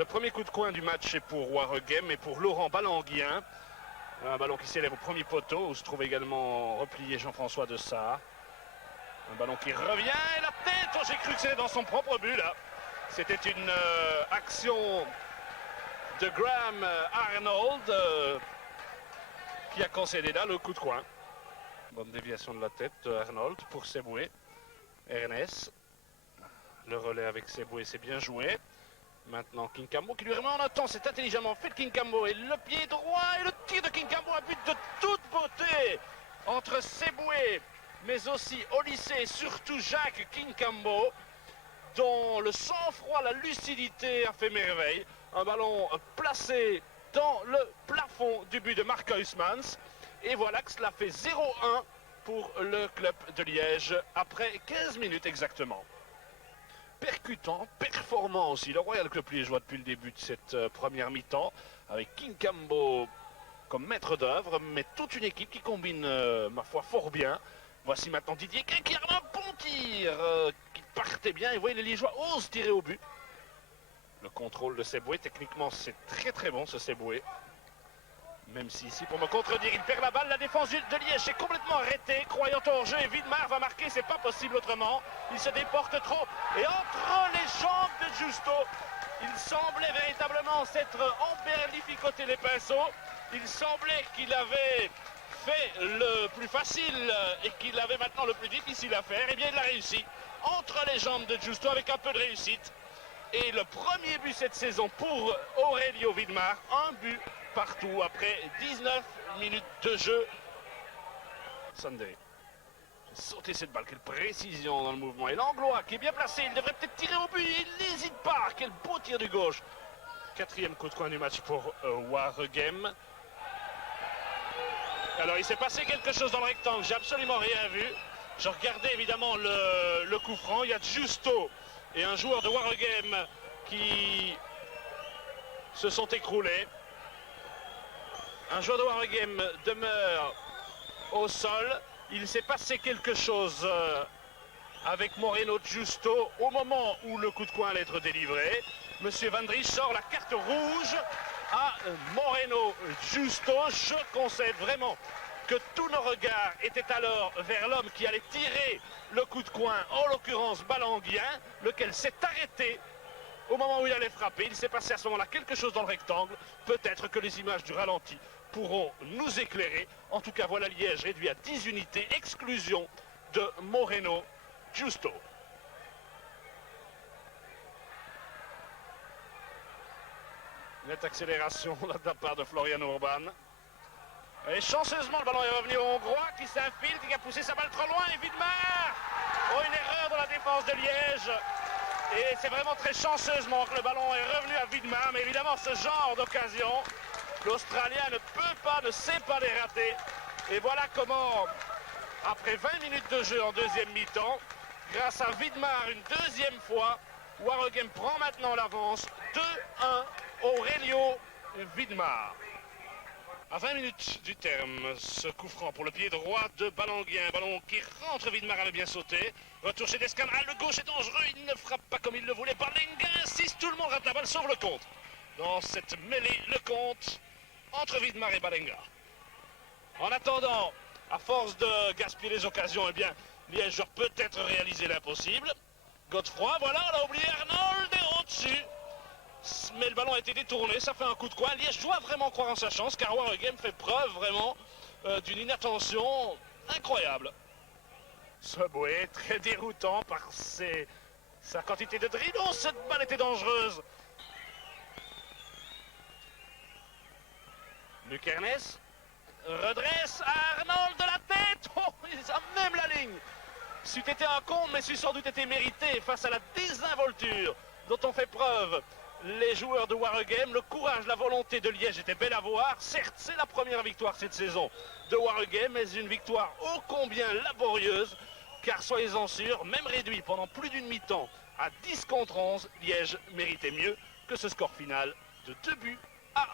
Le premier coup de coin du match est pour Waregem et pour Laurent Balanguien. Un ballon qui s'élève au premier poteau où se trouve également replié Jean-François de Sarre. Un ballon qui revient et la tête, oh, j'ai cru que c'était dans son propre but là. C'était une action de Graham Arnold qui a concédé là le coup de coin. Bonne déviation de la tête de Arnold pour Seboué. Ernest. Le relais avec Seboué, c'est bien joué. Maintenant Kinkambo qui lui remet en un temps, c'est intelligemment fait de Kinkambo. Et le pied droit et le tir de Kinkambo, un but de toute beauté entre Seboué, mais aussi Olysée et surtout Jacques Kinkambo, dont le sang-froid, la lucidité a fait merveille. Un ballon placé dans le plafond du but de Marc Huysmans. Et voilà que cela fait 0-1 pour le club de Liège après 15 minutes exactement. Percutant, performant aussi. Le Royal Club liégeois depuis le début de cette première mi-temps, avec Kinkambo comme maître d'œuvre, mais toute une équipe qui combine, ma foi, fort bien. Voici maintenant Didier qui a un bon tir qui partait bien. Et vous voyez, les Liégeois osent tirer au but. Le contrôle de Seboué, techniquement, c'est très bon ce Seboué. Même si ici, pour me contredire, il perd la balle. La défense de Liège est complètement arrêtée, croyant au jeu. Et Widmar va marquer, c'est pas possible autrement. Il se déporte trop. Et entre les jambes de Justo, il semblait véritablement s'être emberlificoté les pinceaux. Il semblait qu'il avait fait le plus facile et qu'il avait maintenant le plus difficile à faire. Et bien, il l'a réussi. Entre les jambes de Justo avec un peu de réussite. Et le premier but cette saison pour Aurelio Widmar, un but partout après 19 minutes de jeu. Sunday. J'ai sauté cette balle, quelle précision dans le mouvement. Et l'Anglois qui est bien placé, il devrait peut-être tirer au but, il n'hésite pas. Quel beau tir du gauche. Quatrième coup de coin du match pour Waregem. Alors il s'est passé quelque chose dans le rectangle, j'ai absolument rien vu. Je regardais évidemment le coup franc, il y a Justo et un joueur de Waregem qui se sont écroulés. Un joueur de Waregem demeure au sol. Il s'est passé quelque chose avec Moreno Justo au moment où le coup de coin allait être délivré. Monsieur Van Dries sort la carte rouge à Moreno Justo. Je concède vraiment que tous nos regards étaient alors vers l'homme qui allait tirer le coup de coin, en l'occurrence Balanguien, lequel s'est arrêté au moment où il allait frapper. Il s'est passé à ce moment-là quelque chose dans le rectangle. Peut-être que les images du ralenti pourront nous éclairer. En tout cas, voilà Liège réduit à 10 unités, exclusion de Moreno Justo. Nette accélération de la part de Florian Urban. Et chanceusement, le ballon est revenu au Hongrois qui s'infiltre, qui a poussé sa balle trop loin. Et Widmar, oh, une erreur dans la défense de Liège. Et c'est vraiment très chanceusement que le ballon est revenu à Widmar. Mais évidemment, ce genre d'occasion, l'Australien ne sait pas les rater. Et voilà comment, après 20 minutes de jeu en deuxième mi-temps, grâce à Widmar une deuxième fois, Waregem prend maintenant l'avance. 2-1 Aurelio Widmar. À 20 minutes du terme, ce coup franc pour le pied droit de Balanguien. Un ballon qui rentre, Widmar avait bien sauté. Retour chez Descan. Ah, le gauche est dangereux, il ne frappe pas comme il le voulait. Balenga insiste, tout le monde rate la balle, sauf le compte. Dans cette mêlée, le compte entre Widmar et Balenga. En attendant, à force de gaspiller les occasions, eh bien, Liège doit peut-être réaliser l'impossible. Godefroy, voilà, on a oublié Arnold et au-dessus. Mais le ballon a été détourné, ça fait un coup de coin. Liège doit vraiment croire en sa chance, car Waregem fait preuve vraiment d'une inattention incroyable. Seboué, très déroutant par sa quantité de dribble. Oh, cette balle était dangereuse. Luc Ernest redresse Arnold de la tête. Oh, il a même la ligne. C'eût été un compte, mais c'eût sans doute été mérité face à la désinvolture dont ont fait preuve les joueurs de Waregem. Le courage, la volonté de Liège était belle à voir. Certes, c'est la première victoire cette saison de Waregem, mais une victoire ô combien laborieuse, car soyez-en sûrs, même réduit pendant plus d'une mi-temps à 10 contre 11, Liège méritait mieux que ce score final de 2 buts à 1.